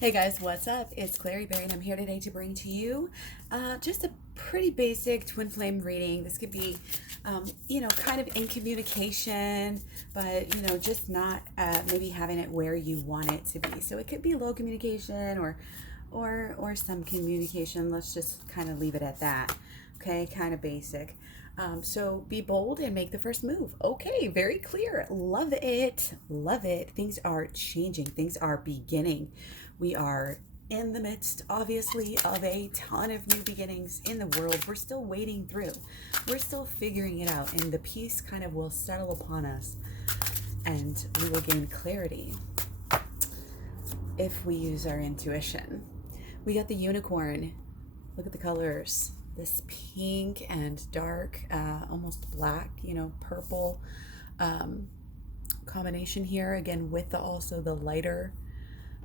Hey guys, what's up? It's Klaireeberry and I'm here today to bring to you just a pretty basic twin flame reading. This could be, kind of in communication, but, just not maybe having it where you want it to be. So it could be low communication or some communication. Let's just kind of leave it at that. Okay, kind of basic. So be bold and make the first move. Okay, very clear. Love it. Love it. Things are changing. Things are beginning. We are in the midst, obviously, of a ton of new beginnings in the world. We're still wading through. We're still figuring it out, and the peace kind of will settle upon us, and we will gain clarity if we use our intuition. We got the unicorn. Look at the colors. This pink and dark, almost black, purple combination here. Again, with also the lighter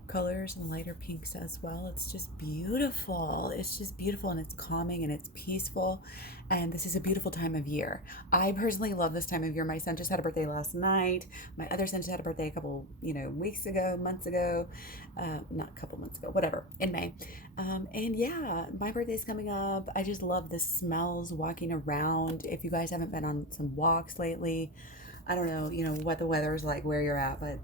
colors and lighter pinks as well. It's just beautiful. It's just beautiful, and it's calming and it's peaceful. And this is a beautiful time of year. I personally love this time of year. My son just had a birthday last night. My other son just had a birthday a couple, weeks ago, months ago, not a couple months ago, whatever, in May. And yeah, my birthday's coming up. I just love the smells walking around. If you guys haven't been on some walks lately, I don't know, what the weather is like where you're at, but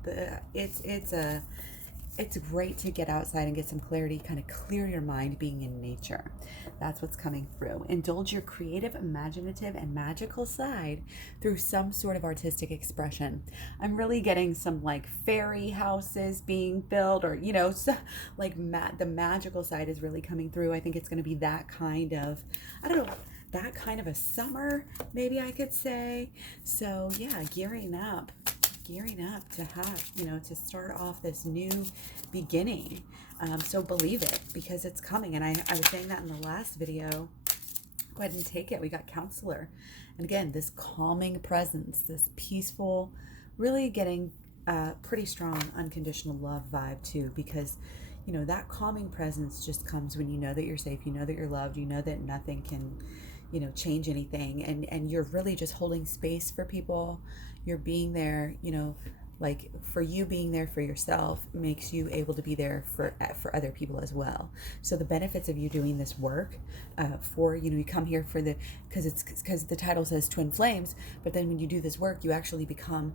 it's great to get outside and get some clarity, kind of clear your mind being in nature. That's what's coming through. Indulge your creative, imaginative, and magical side through some sort of artistic expression. I'm really getting some like fairy houses being built, or, the magical side is really coming through. I think it's going to be that kind of, I don't know, that kind of a summer, maybe I could say. So yeah, gearing up to have, to start off this new beginning. So believe it, because it's coming. And I was saying that in the last video. Go ahead and take it. We got counselor. And again, this calming presence, this peaceful, really getting pretty strong unconditional love vibe too, because that calming presence just comes when you know that you're safe, you know that you're loved, you know that nothing can change anything, and you're really just holding space for people. You're being there, like for you, being there for yourself makes you able to be there for other people as well. So the benefits of you doing this work, for you come here for because the title says twin flames, but then when you do this work, you actually become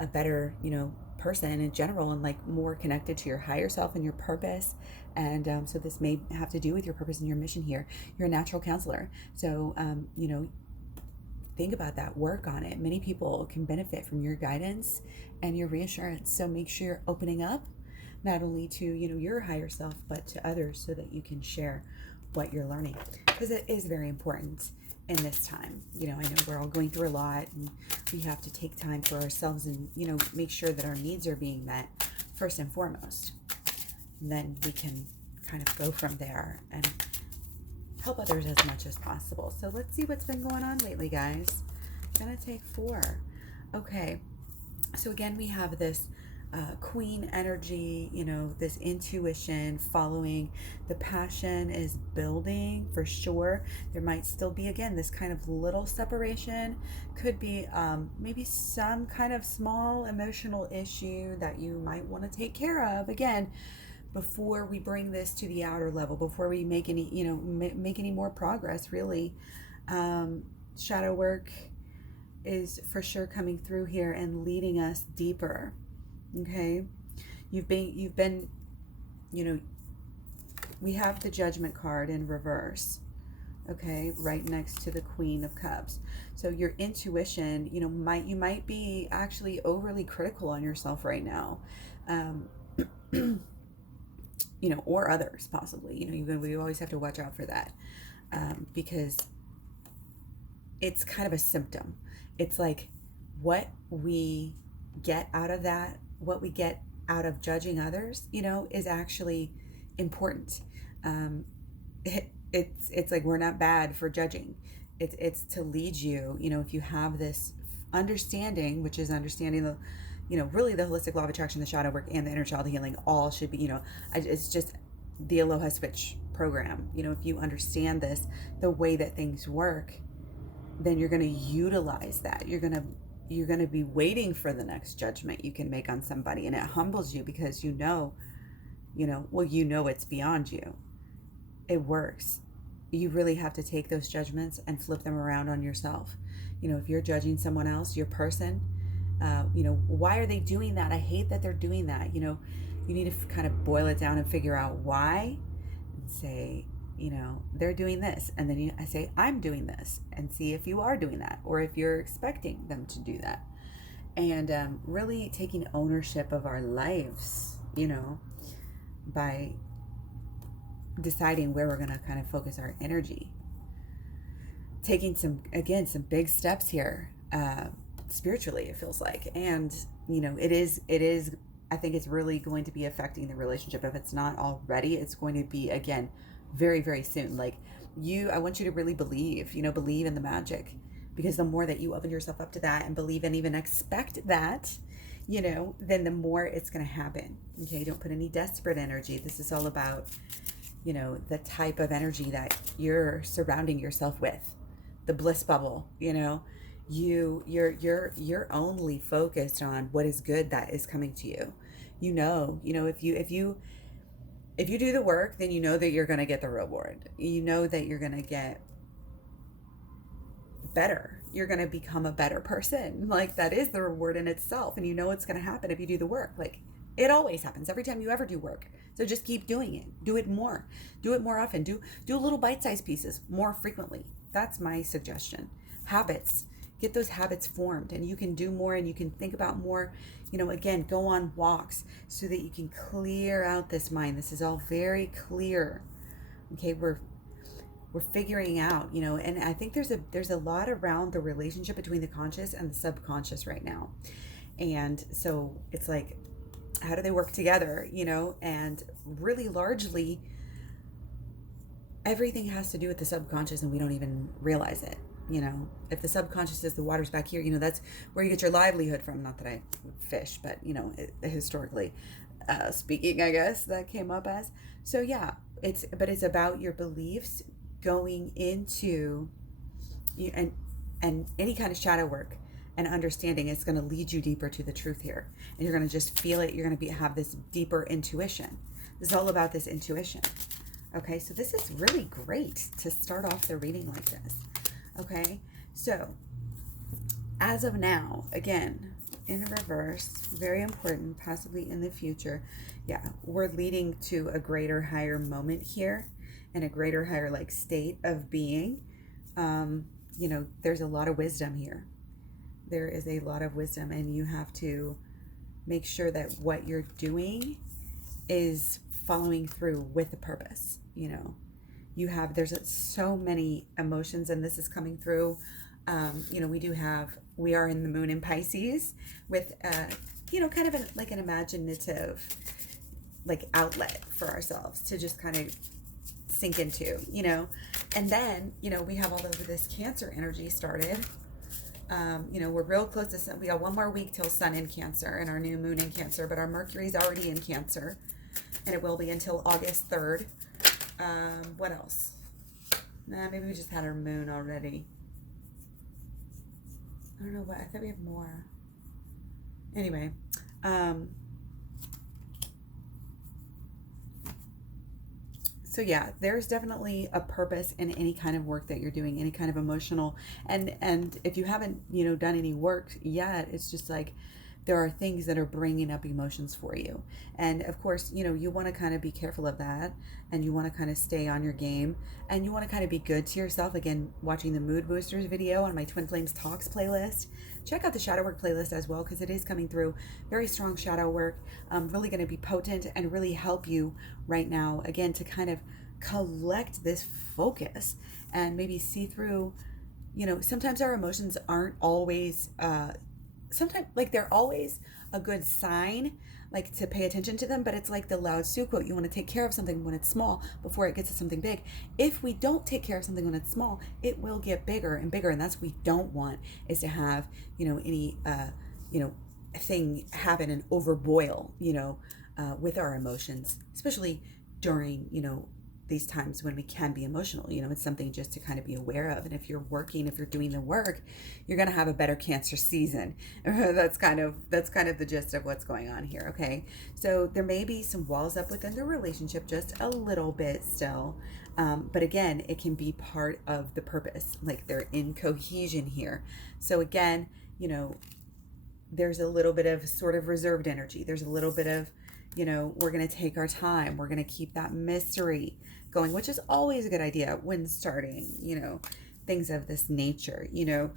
a better person in general, and like more connected to your higher self and your purpose. And so this may have to do with your purpose and your mission here. You're a natural counselor, so think about that, work on it. Many people can benefit from your guidance and your reassurance, so make sure you're opening up not only to your higher self, but to others, so that you can share what you're learning, because it is very important in this time. I know we're all going through a lot, and we have to take time for ourselves and make sure that our needs are being met first and foremost, and then we can kind of go from there and help others as much as possible. So let's see what's been going on lately, guys. I'm gonna take 4. Okay, so again, we have this queen energy, this intuition following. The passion is building for sure. There might still be, again, this kind of little separation. Could be maybe some kind of small emotional issue that you might want to take care of, again, before we bring this to the outer level, before we make any, make any more progress, really. Shadow work is for sure coming through here and leading us deeper. Okay, you've been, we have the Judgment card in reverse, okay, right next to the Queen of Cups. So your intuition, you might be actually overly critical on yourself right now, or others possibly. We always have to watch out for that, because it's kind of a symptom. It's like what we get out of that, what we get out of judging others, is actually important. It's like, we're not bad for judging. It's to lead you, if you have this understanding, which is understanding the, really the holistic law of attraction, the shadow work, and the inner child healing, all should be, it's just the AHLOA Switch program. If you understand this, the way that things work, then you're going to utilize that. You're going to be waiting for the next judgment you can make on somebody, and it humbles you, because well, it's beyond you. It works. You really have to take those judgments and flip them around on yourself. If you're judging someone else, your person, why are they doing that? I hate that they're doing that. You need to kind of boil it down and figure out why, and say, they're doing this. And then I say, I'm doing this, and see if you are doing that or if you're expecting them to do that. And really taking ownership of our lives, by deciding where we're going to kind of focus our energy. Taking some big steps here, spiritually, it feels like. And, it is, I think it's really going to be affecting the relationship. If it's not already, it's going to be, again, very, very soon. Like I want you to really believe in the magic, because the more that you open yourself up to that and believe and even expect that, then the more it's going to happen. Okay. Don't put any desperate energy. This is all about, the type of energy that you're surrounding yourself with, the bliss bubble. You're only focused on what is good that is coming to you. If you do the work, then that you're going to get the reward. That you're going to get better. You're going to become a better person. Like, that is the reward in itself. And it's going to happen if you do the work. Like, it always happens every time you ever do work. So just keep doing it. Do it more. Do it more often. Do little bite-sized pieces more frequently. That's my suggestion. Habits. Get those habits formed, and you can do more, and you can think about more. Again, go on walks so that you can clear out this mind. This is all very clear. Okay, we're figuring out, and I think there's a lot around the relationship between the conscious and the subconscious right now. And so it's like, how do they work together, and really largely everything has to do with the subconscious, and we don't even realize it. If the subconscious is the water's back here, that's where you get your livelihood from. Not that I fish, but historically speaking, I guess that came up as. So yeah, it's about your beliefs going into you, and any kind of shadow work and understanding is going to lead you deeper to the truth here, and you're going to just feel it. You're going to have this deeper intuition. This is all about this intuition. Okay, so this is really great to start off the reading like this. Okay, so as of now, again, in reverse, very important, possibly in the future. Yeah, we're leading to a greater, higher moment here, and a greater, higher state of being. There's a lot of wisdom here. There is a lot of wisdom, and you have to make sure that what you're doing is following through with the purpose. There's so many emotions, and this is coming through. We are in the moon in Pisces with, kind of an imaginative, outlet for ourselves to just kind of sink into, and then, we have all of this Cancer energy started. We're real close to Sun. We got one more week till Sun in Cancer and our new moon in Cancer, but our Mercury's already in Cancer, and it will be until August 3rd. What else? Maybe we just had our moon already. I don't know what. I thought we have more. Anyway, so yeah, there's definitely a purpose in any kind of work that you're doing, any kind of emotional, and if you haven't, done any work yet, it's just like there are things that are bringing up emotions for you. And of course, you want to kind of be careful of that, and you want to kind of stay on your game, and you want to kind of be good to yourself. Again, watching the Mood Boosters video on my Twin Flames Talks playlist. Check out the shadow work playlist as well, because it is coming through very strong shadow work, really going to be potent and really help you right now, again, to kind of collect this focus and maybe see through, sometimes our emotions aren't always, sometimes they're always a good sign, to pay attention to them, but it's like the Lao Tzu quote: you want to take care of something when it's small before it gets to something big. If we don't take care of something when it's small, it will get bigger and bigger, and that's what we don't want, is to have any thing happen and overboil with our emotions, especially during these times when we can be emotional. You know, it's something just to kind of be aware of. And if you're working, if you're doing the work, you're going to have a better Cancer season. That's kind of the gist of what's going on here. Okay. So there may be some walls up within the relationship, just a little bit still. But again, it can be part of the purpose, like they're in cohesion here. So again, you know, there's a little bit of sort of reserved energy. There's a little bit of, you know, we're going to take our time. We're going to keep that mystery going, which is always a good idea when starting, you know, things of this nature. You know,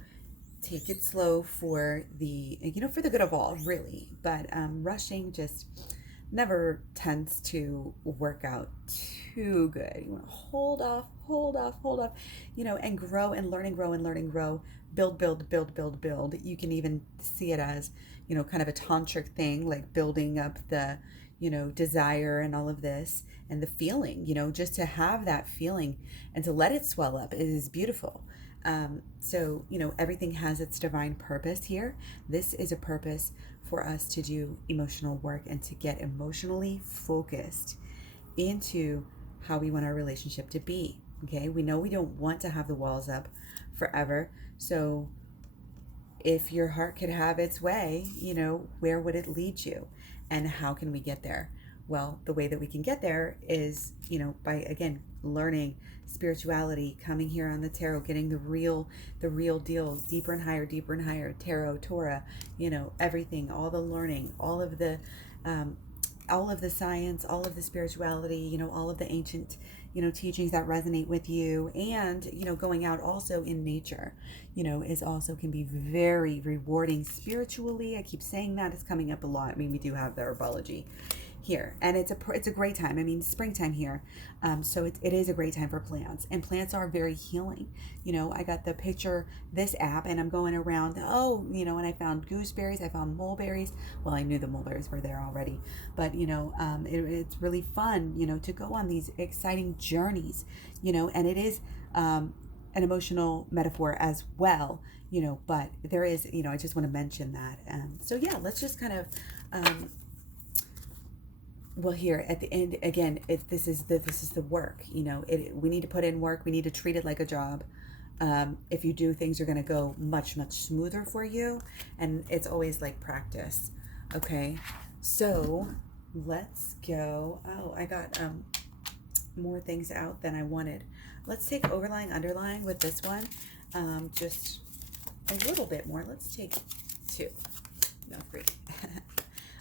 take it slow for the, you know, for the good of all, really. But rushing just never tends to work out too good. You want to hold off, you know, and grow and learn and grow and learn and grow. Build. You can even see it as, you know, kind of a tantric thing, like building up the, you know, desire and all of this and the feeling, you know, just to have that feeling and to let it swell up is beautiful. So, you know, everything has its divine purpose here. This is a purpose for us to do emotional work and to get emotionally focused into how we want our relationship to be. Okay. We know we don't want to have the walls up forever. So if your heart could have its way, you know, where would it lead you? And how can we get there? Well, the way that we can get there is, you know, by, again, learning spirituality, coming here on the tarot, getting the real deal, deeper and higher, tarot, Torah, you know, everything, all the learning, all of the science, all of the spirituality, you know, all of the ancient, you know, teachings that resonate with you. And, you know, going out also in nature, you know, is also can be very rewarding spiritually. I keep saying that, it's coming up a lot. I mean, we do have the herbology here, and it's a great time. I mean, springtime here, so it is a great time for plants, and plants are very healing. You know, I got the picture, this app, and I'm going around, you know, and I found gooseberries, I found mulberries. Well, I knew the mulberries were there already, but you know, it's really fun, you know, to go on these exciting journeys, you know, and it is an emotional metaphor as well, you know, but there is, you know, I just want to mention that. So yeah, let's just kind of well, here at the end, again, this is the work, you know, we need to put in work. We need to treat it like a job. If you do, things are going to go much smoother for you. And it's always like practice. Okay. So let's go. Oh, I got, more things out than I wanted. Let's take overlying, underlying with this one. Just a little bit more. Let's take 2. No, 3.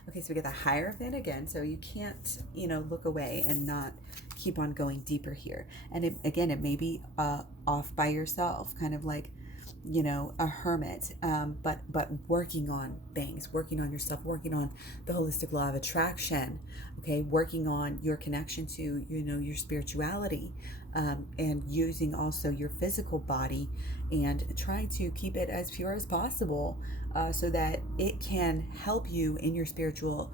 Okay, so we get the Hierophant again, so you can't, you know, look away and not keep on going deeper here. And it may be off by yourself, kind of like, you know, a hermit, but working on things, working on yourself, working on the holistic law of attraction, okay, working on your connection to, you know, your spirituality, and using also your physical body and trying to keep it as pure as possible, so that it can help you in your spiritual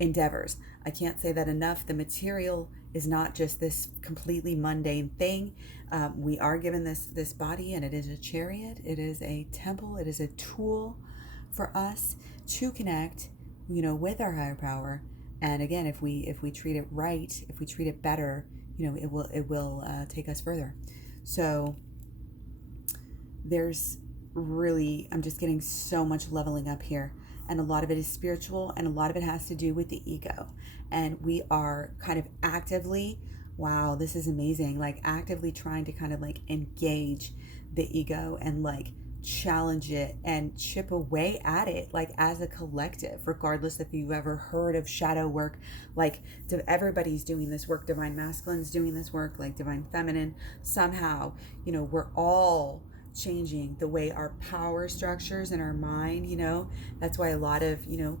endeavors. I can't say that enough. The material is not just this completely mundane thing. We are given this body, and it is a chariot. It is a temple. It is a tool for us to connect, you know, with our higher power. And again, if we treat it right, if we treat it better, you know, it will take us further. So there's really, I'm just getting so much leveling up here. And a lot of it is spiritual, and a lot of it has to do with the ego. And we are kind of actively, wow, this is amazing, like actively trying to kind of like engage the ego and like challenge it and chip away at it, like as a collective, regardless if you've ever heard of shadow work. Like everybody's doing this work. Divine Masculine's doing this work, like Divine Feminine. Somehow, you know, we're all changing the way our power structures in our mind, you know. That's why a lot of, you know,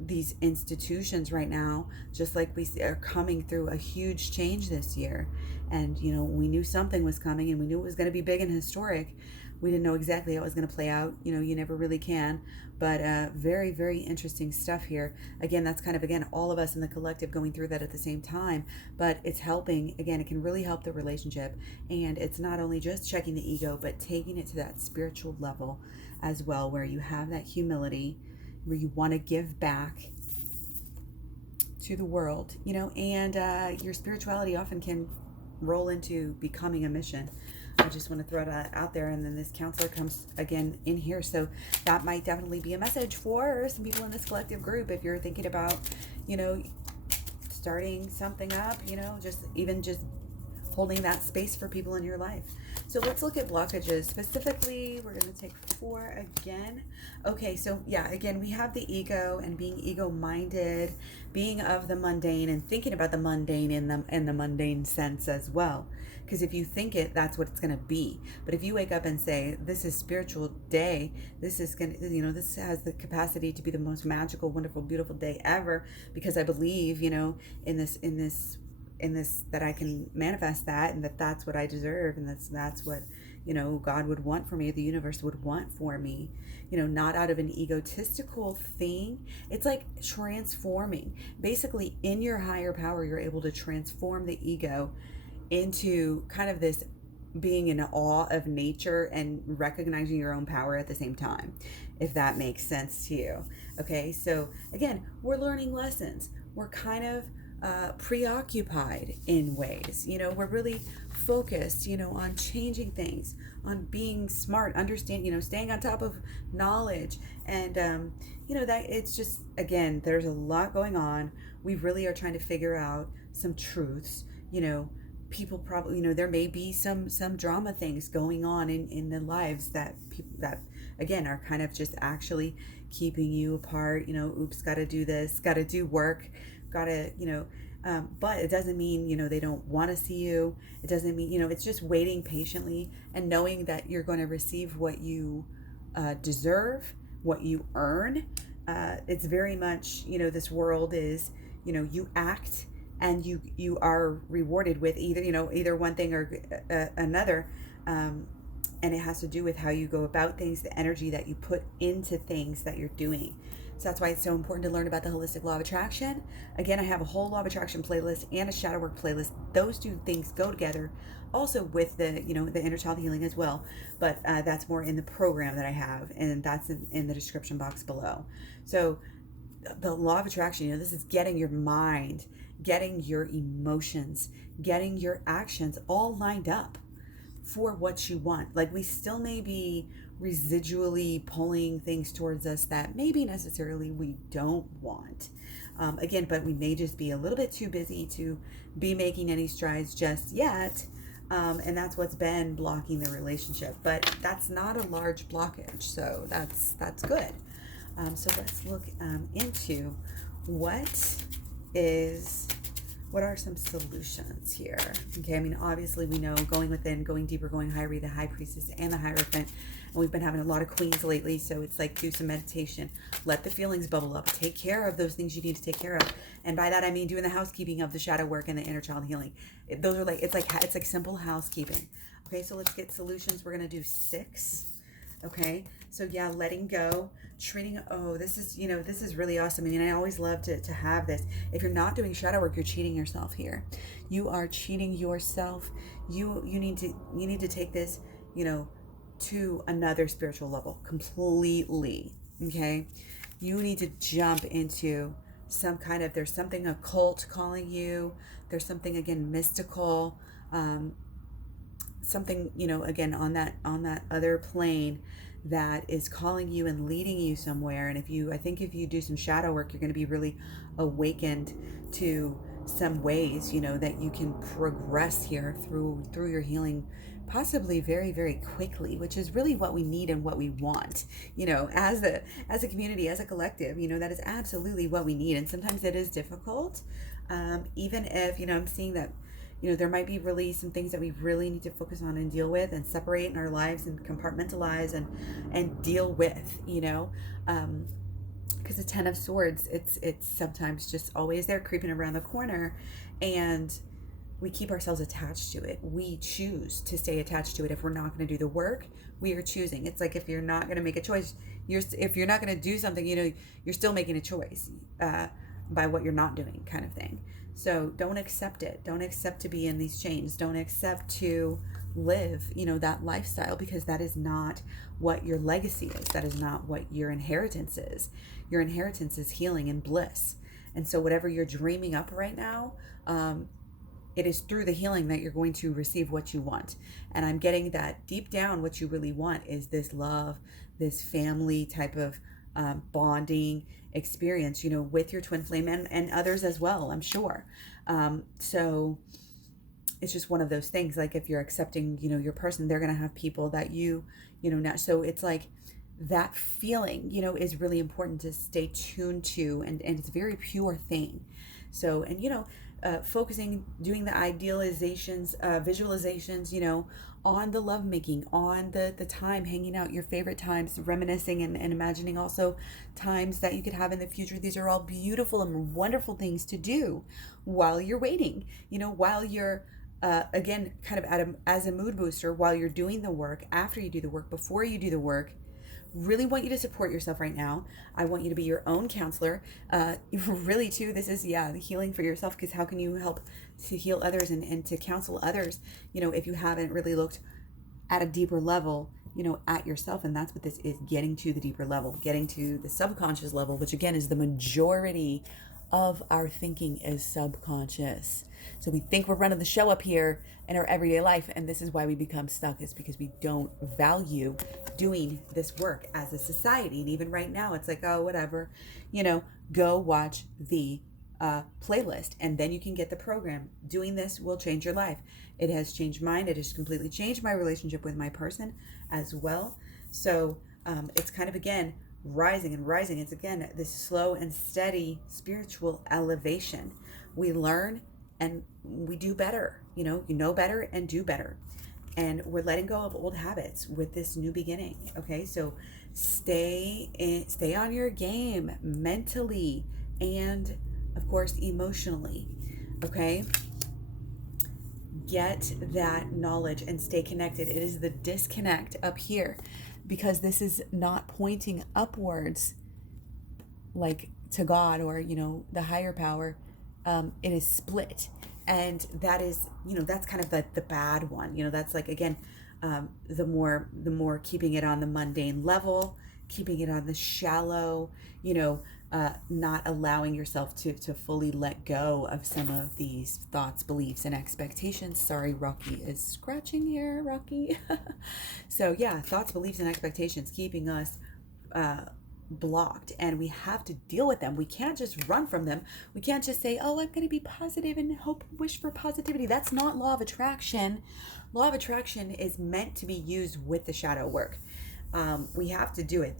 these institutions right now, just like we are coming through a huge change this year. And, you know, we knew something was coming, and we knew it was going to be big and historic. We didn't know exactly how it was going to play out. You know, you never really can. But very, very interesting stuff here. Again, that's kind of, again, all of us in the collective going through that at the same time. But it's helping. Again, it can really help the relationship. And it's not only just checking the ego, but taking it to that spiritual level as well, where you have that humility, where you want to give back to the world, and your spirituality often can roll into becoming a mission. I just want to throw that out there. And then this counselor comes again in here. So that might definitely be a message for some people in this collective group. If you're thinking about, starting something up, just holding that space for people in your life. So let's look at blockages. Specifically, we're going to take 4 again. Okay, so yeah, again, we have the ego and being ego-minded, being of the mundane, and thinking about the mundane in the mundane sense as well. Because if you think it, that's what it's going to be. But if you wake up and say, this is spiritual day, this is going to, this has the capacity to be the most magical, wonderful, beautiful day ever, because I believe, in this that I can manifest that, and that's what I deserve, and that's what God would want for me, the universe would want for me, not out of an egotistical thing. It's like transforming. Basically, in your higher power, you're able to transform the ego into kind of this being in awe of nature and recognizing your own power at the same time, if that makes sense to you. Okay, so again, we're learning lessons. We're kind of preoccupied in ways, we're really focused, on changing things, on being smart, understand, staying on top of knowledge. And, that it's just, again, there's a lot going on. We really are trying to figure out some truths, people probably, there may be some drama things going on in the lives that people that, again, are kind of just actually keeping you apart. Oops, got to do this, got to do work, got to, but it doesn't mean, they don't want to see you. It doesn't mean, it's just waiting patiently and knowing that you're going to receive what you deserve, what you earn. It's very much, this world is, you act and you are rewarded with either one thing or another. And it has to do with how you go about things, the energy that you put into things that you're doing. So that's why it's so important to learn about the holistic law of attraction. Again, I have a whole law of attraction playlist and a shadow work playlist. Those two things go together, also with the the inner child healing as well. But that's more in the program that I have, and that's in the description box below. So the law of attraction, this is getting your mind, getting your emotions, getting your actions all lined up for what you want. Like, we still may be residually pulling things towards us that maybe necessarily we don't want. Again, but we may just be a little bit too busy to be making any strides just yet. And that's what's been blocking the relationship. But that's not a large blockage, so that's good. So let's look into what are some solutions here. Okay, I mean, obviously we know going within, going deeper, going higher, read the High Priestess and the Hierophant. And we've been having a lot of queens lately, so it's like, do some meditation, let the feelings bubble up, take care of those things you need to take care of. And by that I mean doing the housekeeping of the shadow work and the inner child healing. Those are it's like simple housekeeping. Okay, so let's get solutions. We're gonna do 6. Okay, so yeah, letting go, treating, this is really awesome. I mean, I always love to have this. If you're not doing shadow work, you're cheating yourself here. You are cheating yourself. You need to take this, to another spiritual level completely. Okay, you need to jump into some kind of, there's something occult calling you, there's something, again, mystical, something, again, on that other plane that is calling you and leading you somewhere. And I think if you do some shadow work, you're going to be really awakened to some ways, that you can progress here through your healing, possibly very, very quickly, which is really what we need and what we want, as a community, as a collective. That is absolutely what we need. And sometimes it is difficult, even if, I'm seeing that, there might be really some things that we really need to focus on and deal with and separate in our lives and compartmentalize and deal with, because the 10 of Swords, it's sometimes just always there, creeping around the corner, and we keep ourselves attached to it. We choose to stay attached to it. If we're not going to do the work, we are choosing. It's like, if you're not going to make a choice, if you're not going to do something, you're still making a choice by what you're not doing, kind of thing. So don't accept it. Don't accept to be in these chains. Don't accept to live, that lifestyle, because that is not what your legacy is. That is not what your inheritance is. Your inheritance is healing and bliss. And so whatever you're dreaming up right now, it is through the healing that you're going to receive what you want. And I'm getting that deep down, what you really want is this love, this family type of bonding experience, with your twin flame and others as well, I'm sure. So it's just one of those things. Like if you're accepting, your person, they're going to have people that now. So it's like that feeling, is really important to stay tuned to, and it's a very pure thing. So, and focusing, doing the idealizations, visualizations, on the lovemaking, on the time, hanging out, your favorite times, reminiscing and imagining also times that you could have in the future. These are all beautiful and wonderful things to do while you're waiting, while you're, again, kind of as a mood booster, while you're doing the work, after you do the work, before you do the work. Really want you to support yourself right now. I want you to be your own counselor. Really too, this is, the healing for yourself, because how can you help to heal others and to counsel others, if you haven't really looked at a deeper level, at yourself. And that's what this is, getting to the deeper level, getting to the subconscious level, which again is the majority of our thinking is subconscious. So we think we're running the show up here in our everyday life, and this is why we become stuck, is because we don't value doing this work as a society. And even right now, it's like, oh, whatever, go watch the playlist, and then you can get the program. Doing this will change your life. It has changed mine. It has completely changed my relationship with my person as well. So it's kind of, again, rising and rising. It's, again, this slow and steady spiritual elevation. We learn and we do better, you know better and do better. And we're letting go of old habits with this new beginning. Okay, so stay on your game mentally and, of course, emotionally. Okay, get that knowledge and stay connected. It is the disconnect up here, because this is not pointing upwards, like to God or the higher power. It is split. And that is, that's kind of the bad one. That's like, again, the more keeping it on the mundane level, keeping it on the shallow, not allowing yourself to fully let go of some of these thoughts, beliefs, and expectations. Sorry, Rocky is scratching here, Rocky. So yeah, thoughts, beliefs, and expectations keeping us blocked, and we have to deal with them. We can't just run from them. We can't just say, oh, I'm going to be positive and wish for positivity. That's not law of attraction. Law of attraction is meant to be used with the shadow work. We have to do it.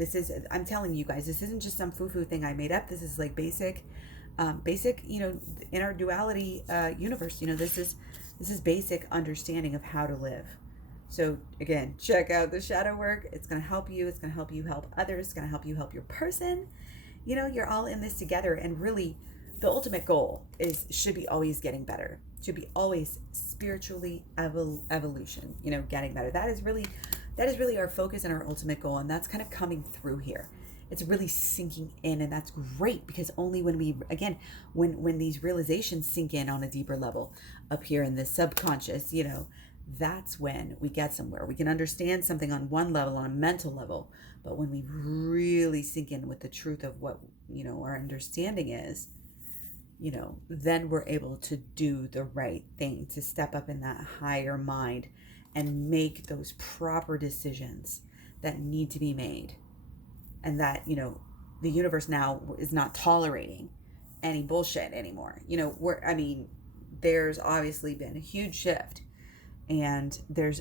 I'm telling you guys, this isn't just some foo-foo thing I made up. This is like basic, in our duality universe, this is basic understanding of how to live. So again, check out the shadow work. It's going to help you. It's going to help you help others. It's going to help you help your person. You're all in this together. And really, the ultimate goal should be always getting better. Should be always spiritually evolution. Getting better. That is really our focus and our ultimate goal. And that's kind of coming through here. It's really sinking in, and that's great, because only when when these realizations sink in on a deeper level up here in the subconscious, that's when we get somewhere. We can understand something on one level, on a mental level, but when we really sink in with the truth of what, our understanding is, then we're able to do the right thing, to step up in that higher mind and make those proper decisions that need to be made. And that, the universe now is not tolerating any bullshit anymore. There's obviously been a huge shift. And there's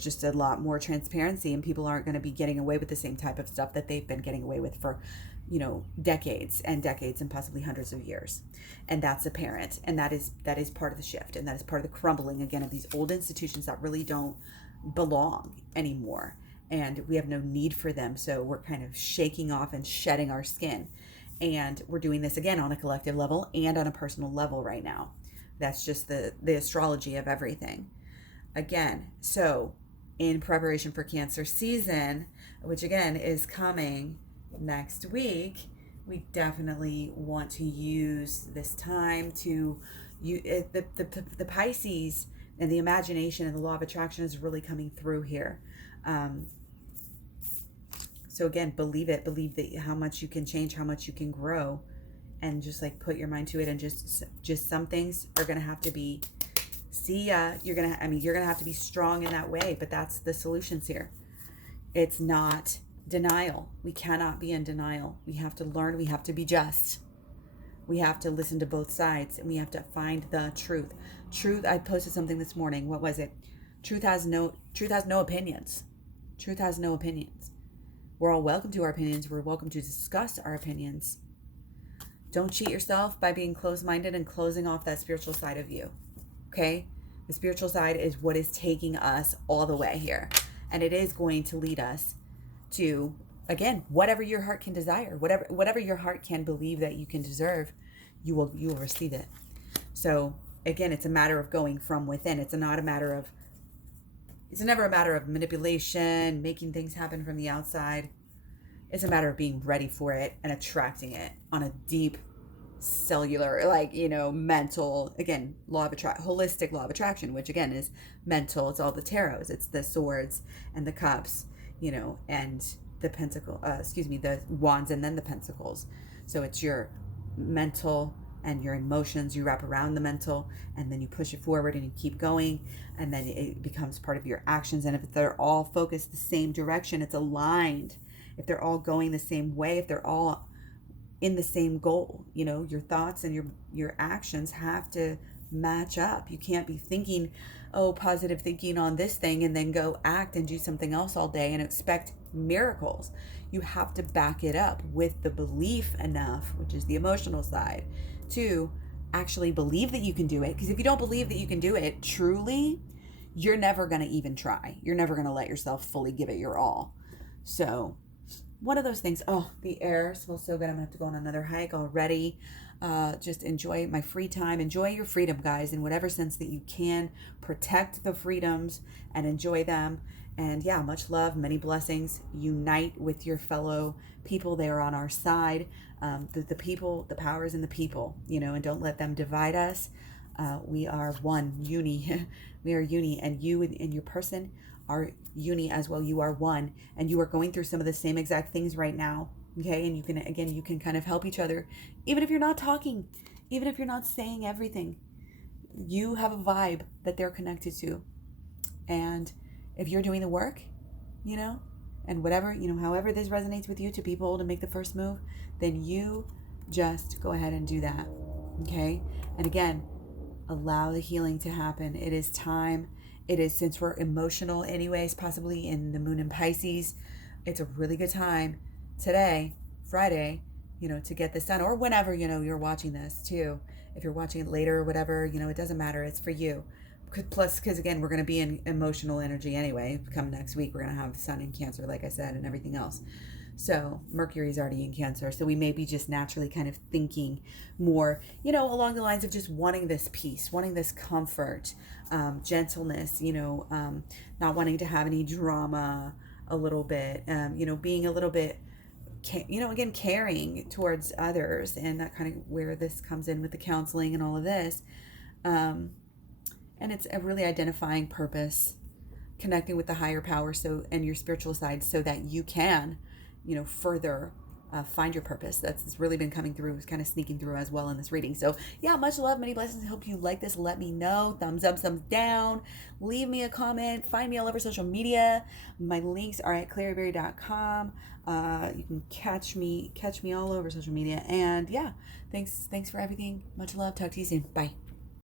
just a lot more transparency, and people aren't going to be getting away with the same type of stuff that they've been getting away with for, decades and decades and possibly hundreds of years. And that's apparent. And that is part of the shift. And that is part of the crumbling, again, of these old institutions that really don't belong anymore. And we have no need for them. So we're kind of shaking off and shedding our skin. And we're doing this again on a collective level and on a personal level right now. That's just the astrology of everything. Again, so in preparation for Cancer season, which again is coming next week, we definitely want to use this time to the Pisces and the imagination and the law of attraction is really coming through here. So again, believe it. Believe that how much you can change, how much you can grow and just like put your mind to it, and just some things are going to have to be, see ya, you're going to have to be strong in that way, but that's the solutions here. It's not denial. We cannot be in denial. We have to learn. We have to be just. We have to listen to both sides, and we have to find the truth. Truth. I posted something this morning. What was it? Truth has no opinions. Truth has no opinions. We're all welcome to our opinions. We're welcome to discuss our opinions. Don't cheat yourself by being closed-minded and closing off that spiritual side of you. Okay? The spiritual side is what is taking us all the way here. And it is going to lead us to, again, whatever your heart can desire, whatever your heart can believe that you can deserve, you will receive it. So again, it's a matter of going from within. It's never a matter of manipulation, making things happen from the outside. It's a matter of being ready for it and attracting it on a deep cellular, mental, again, holistic law of attraction, which again is mental. It's all the tarots. It's the swords and the cups, and the the wands and then the pentacles. So it's your mental and your emotions. You wrap around the mental, and then you push it forward and you keep going, and then it becomes part of your actions. And if they're all focused the same direction, it's aligned. If they're all going the same way, if they're all in the same goal, your thoughts and your actions have to match up. You can't be thinking, positive thinking on this thing, and then go act and do something else all day and expect miracles. You have to back it up with the belief enough, which is the emotional side, to actually believe that you can do it. Because if you don't believe that you can do it truly, you're never going to even try. You're never going to let yourself fully give it your all. So one of those things. Oh, the air smells so good. I'm gonna have to go on another hike already. Just enjoy my free time. Enjoy your freedom, guys, in whatever sense that you can. Protect the freedoms and enjoy them. And yeah, much love, many blessings. Unite with your fellow people. They are on our side. The people, the powers in the people, and don't let them divide us. We are one, uni. We are uni, and you and your person are uni as well. You are one, and you are going through some of the same exact things right now. Okay. And you can kind of help each other, even if you're not talking, even if you're not saying everything. You have a vibe that they're connected to. And if you're doing the work, and whatever, however this resonates with you to be bold and make the first move, then you just go ahead and do that. Okay. And again, allow the healing to happen. It is time. It is, since we're emotional anyways, possibly in the moon in Pisces, it's a really good time today, Friday, to get this done, or whenever, you're watching this too. If you're watching it later or whatever, it doesn't matter. It's for you. Because again, we're going to be in emotional energy anyway. Come next week, we're going to have the sun in Cancer, like I said, and everything else. So Mercury's already in Cancer. So we may be just naturally kind of thinking more, along the lines of just wanting this peace, wanting this comfort, gentleness, not wanting to have any drama a little bit, being a little bit, again, caring towards others. And that kind of where this comes in with the counseling and all of this. And it's a really identifying purpose, connecting with the higher power, and your spiritual side, so that you can, further find your purpose. That's really been coming through, kind of sneaking through as well in this reading. So yeah, much love, many blessings. I hope you like this. Let me know. Thumbs up, thumbs down. Leave me a comment. Find me all over social media. My links are at Klaireeberry.com. You can catch me all over social media. And yeah, thanks for everything. Much love. Talk to you soon. Bye.